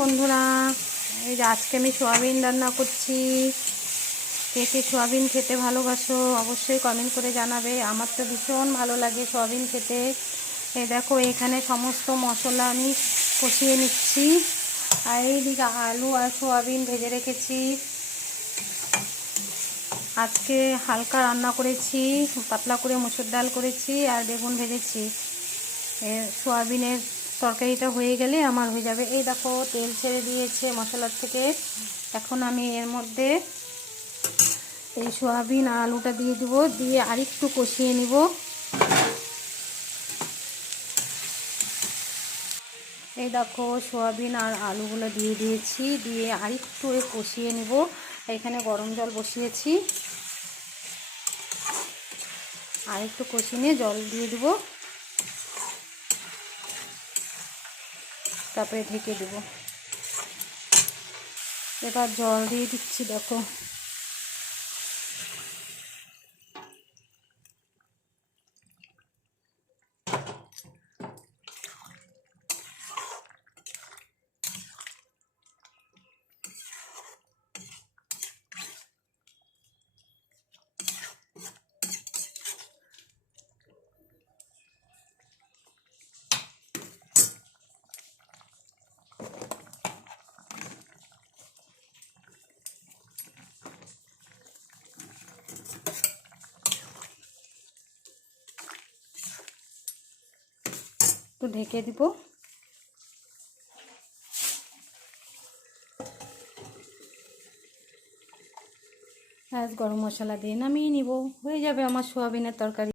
বন্ধুরা, এই যে আজকে আমি সোয়াবিন রান্না করছি। কে কে সোয়াবিন খেতে ভালোবাসো অবশ্যই কমেন্ট করে জানাবে। আমার তো ভীষণ ভালো লাগে সোয়াবিন খেতে। এই দেখো এখানে সমস্ত মশলা আমি কষিয়ে নিচ্ছি, আর এইদিকে আলু আর সোয়াবিন ভেজে রেখেছি। আজকে হালকা রান্না করেছি, পাতলা করে মসুর ডাল করেছি আর বেগুন ভেজেছি। সোয়াবিনের তরকারিটা হয়ে গেলে আমার হয়ে যাবে। এই দেখো তেল ছেড়ে দিয়েছে মশলার থেকে। এখন আমি এর মধ্যে এই সোয়াবিন আর আলুটা দিয়ে দিব, দিয়ে আরেকটু কষিয়ে নিব। এই দেখো সোয়াবিন আর আলুগুলো দিয়ে দিয়েছি, দিয়ে আরেকটু কষিয়ে নিব। এখানে গরম জল বসিয়েছি, আরেকটু কষিয়ে নিয়ে জল দিয়ে দিব, তারপরে ঢেকে দেব। এবার জল দিয়ে দিচ্ছি, দেখো একটু ঢেকে দিব। আজ গরম মশলা দিয়ে নামিয়ে নিব, হয়ে যাবে আমার সোয়াবিনের তরকারি।